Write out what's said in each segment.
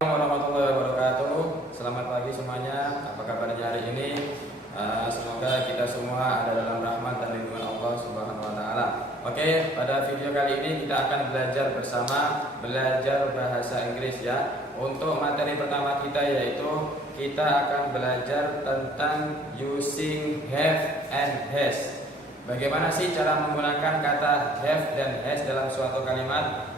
Warahmatullahi wabarakatuh. Selamat pagi semuanya. Apa kabarnya hari ini? Semoga kita semua ada dalam rahmat dan lindungan Allah Subhanahu wa taala. Oke, pada video kali ini kita akan belajar bahasa Inggris ya. Untuk materi pertama kita yaitu kita akan belajar tentang using have and has. Bagaimana sih cara menggunakan kata have dan has dalam suatu kalimat?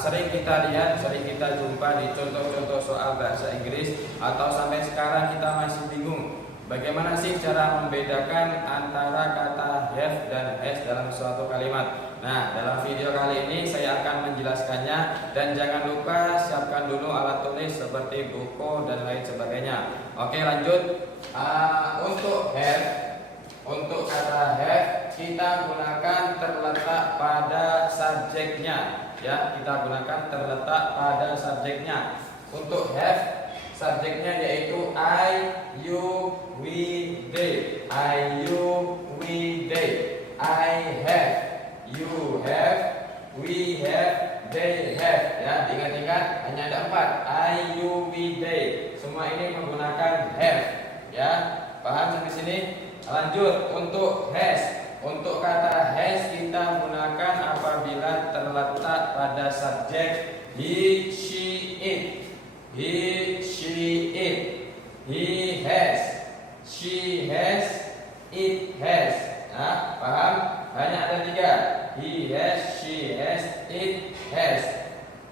Sering kita lihat, sering kita jumpa di contoh-contoh soal bahasa Inggris, atau sampai sekarang kita masih bingung bagaimana sih cara membedakan antara kata have dan has dalam suatu kalimat. Nah, dalam video kali ini saya akan menjelaskannya, dan jangan lupa siapkan dulu alat tulis seperti buku dan lain sebagainya. Oke, lanjut. Untuk kata have kita gunakan terletak pada subjeknya. Ya, kita gunakan terletak pada subjeknya. Untuk have, subjeknya yaitu I, you, we, they. I, you, we, they. I have, you have, we have, they have. Ya, diingat-ingat hanya ada 4. I, you, we, they. Semua ini menggunakan have. Ya, paham sampai sini? Lanjut untuk has. Untuk kata has kita gunakan apabila terletak pada subjek he, she, it. He, she, it. He has, she has, it has. Nah, paham? Hanya ada 3. He has, she has, it has.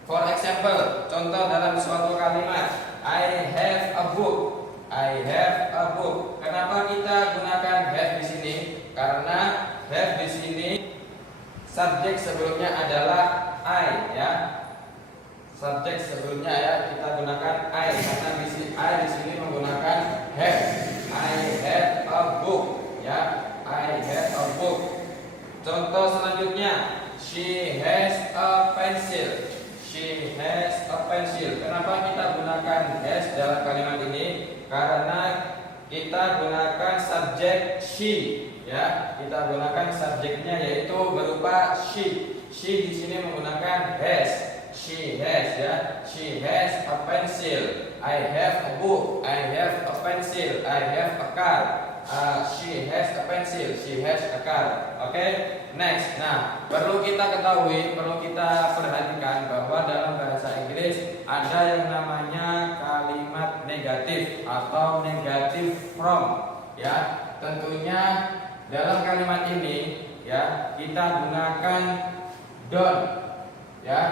For example, contoh dalam suatu kalimat, I have a book. I have a book. Kenapa kita gunakan have di sini? Karena have di sini subjek sebelumnya adalah I ya. Subjek sebelumnya ya kita gunakan I, karena I di sini menggunakan have. I have a book ya. I have a book. Contoh selanjutnya, she has a pencil. She has a pencil. Kenapa kita gunakan has dalam kalimat ini? Karena kita gunakan subjek she ya. Kita gunakan subjeknya yaitu berupa she. She di sini menggunakan has. She has ya. She has a pencil. I have a book. I have a pencil. I have a car. She has a pencil. She has a car. Oke, next. Nah, perlu kita ketahui, perlu kita perhatikan bahwa dalam bahasa Inggris ada yang namanya kalimat negatif atau negative from. Ya, tentunya dalam kalimat ini ya kita gunakan don't ya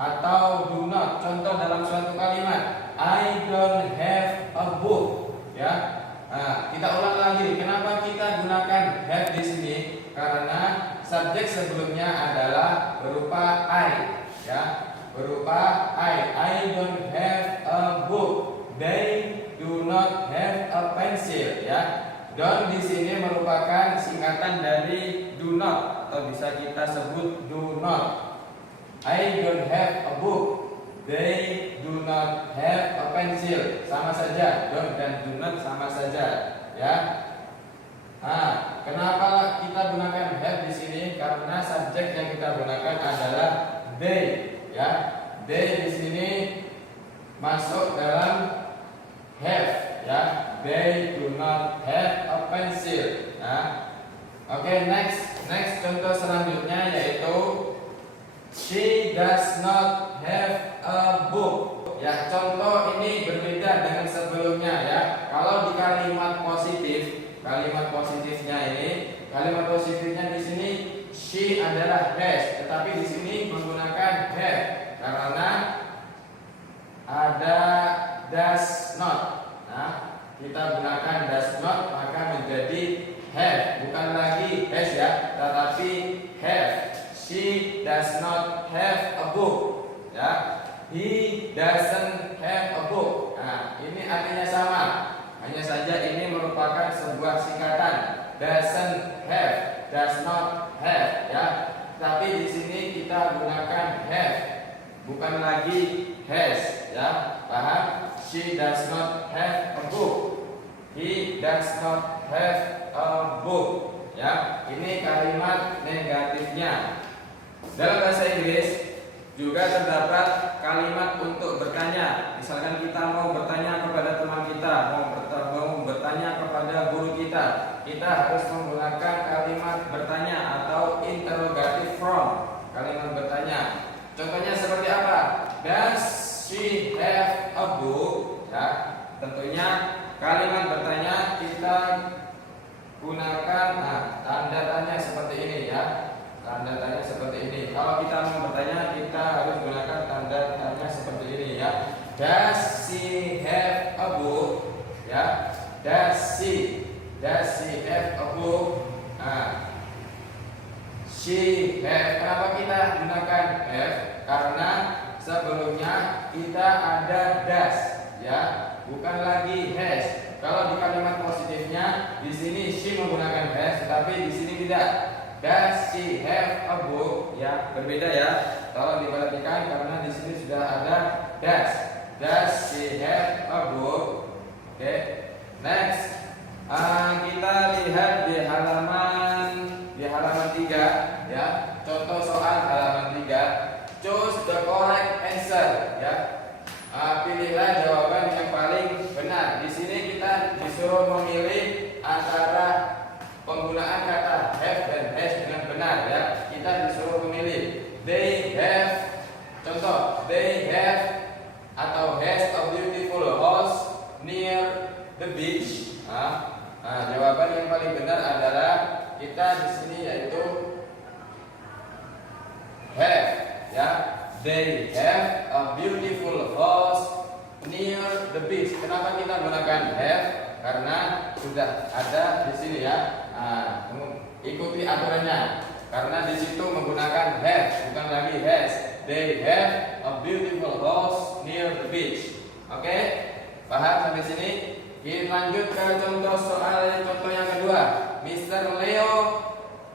atau do not. Contoh dalam suatu kalimat, I don't have a book ya. Nah, kita ulang lagi. Kenapa kita gunakan have di sini? Karena subjek sebelumnya adalah berupa I ya. Berupa I don't have a book. They do not have a pencil ya. Don't di sini merupakan singkatan dari do not, atau bisa kita sebut do not. I don't have a book. They do not have a pencil. Sama saja, don't dan do not sama saja, ya. Nah, kenapa kita gunakan have di sini? Karena subjek yang kita gunakan adalah they, ya. They di sini masuk dalam have, ya. They do not have a pencil. Nah, oke, next contoh selanjutnya yaitu she does not have a book. Ya, contoh ini berbeda dengan sebelumnya ya. Kalau di kalimat positifnya di sini she adalah has, tetapi di sini menggunakan have karena ada does not. Nah, kita gunakan does not maka menjadi have, bukan lagi has ya, tetapi have. She does not have a book ya. He doesn't have a book. Nah, ini artinya sama. Hanya saja ini merupakan sebuah singkatan. Doesn't have, does not have ya. Tapi di sini kita gunakan have, bukan lagi has ya. Paham? She does not have a book. He does not have a book ya. Ini kalimat negatifnya. Dalam bahasa Inggris juga terdapat kalimat untuk bertanya. misalkan kita mau bertanya kepada teman kita, mau bertanya kepada guru kita harus menggunakan kalimat bertanya atau interrogative form, kalimat bertanya. Contohnya seperti apa? Does she have a book? Ya, tentunya kalimat bertanya kita gunakan tanda tanya seperti ini ya. Tanda tanya seperti ini. Kalau kita mau bertanya, kita harus gunakan tanda tanya seperti ini ya. Does she have a book? Ya. Does she have a book? She have. Kenapa kita gunakan have? Karena sebelumnya kita ada does ya, bukan lagi has. Kalau di kalimat positifnya di sini she menggunakan has, tetapi di sini tidak. Does she have a book? Ya, berbeda ya. Tolong diperhatikan karena di sini sudah ada does. Does she have a book? Oke. Next. Kita lihat di halaman 3 ya. Contoh soal halaman 3. Choose the correct answer ya. Pilihlah jawaban yang paling benar. Di sini kita disuruh memilih antara penggunaan kata have dan has dengan benar ya. Kita disuruh memilih. They have, contoh, they have atau has a beautiful house near the beach. Jawaban yang paling benar adalah kita di sini yaitu have ya. They have a beautiful house near the beach. Kenapa kita gunakan have? Karena sudah ada di sini ya. Ikuti aturannya. Karena di situ menggunakan have, bukan lagi has. They have a beautiful house near the beach. Oke? Paham sampai sini? Kita lanjut ke contoh yang kedua. Mr. Leo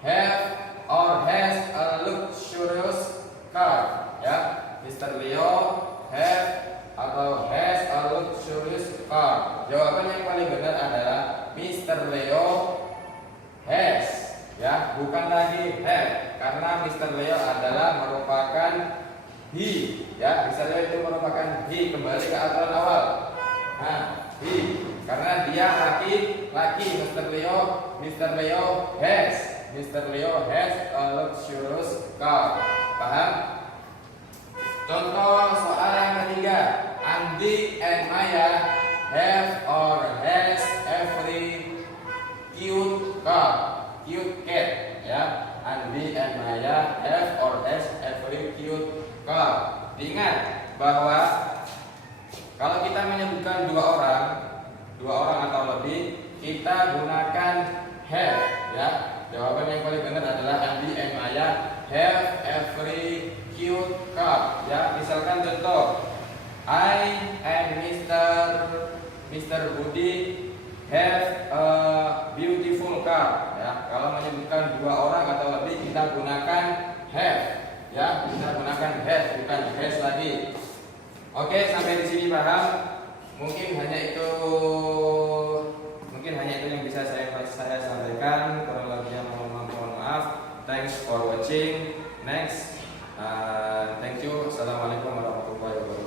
have or has a luxurious car. Ya, Mr. Leo have atau has a luxurious car. Jawaban yang paling benar adalah Mr. Leo has, ya, bukan lagi have, karena Mr. Leo adalah merupakan he, ya. Mr. Leo itu merupakan he, kembali ke aturan awal. He, karena dia laki-laki. Mr. Leo has a luxurious car. Paham? Contoh soal yang ketiga. Andi and Maya have or has every cute cat ya. Andi and Maya have or has every cute car. Ingat bahwa kalau kita menyebutkan dua orang atau lebih, kita gunakan have ya. Jawaban yang paling benar adalah Andi and Maya have every cute car ya. Misalkan contoh, I and Mr. Budi have a beautiful car ya. Kalau menyebutkan dua orang atau lebih, kita gunakan have ya. Kita gunakan have, bukan has lagi. Oke, sampai di sini paham? Mungkin hanya itu yang bisa saya sampaikan. Kurang lebihnya mohon maaf. Thanks for watching. Next, thank you. Assalamualaikum warahmatullahi wabarakatuh.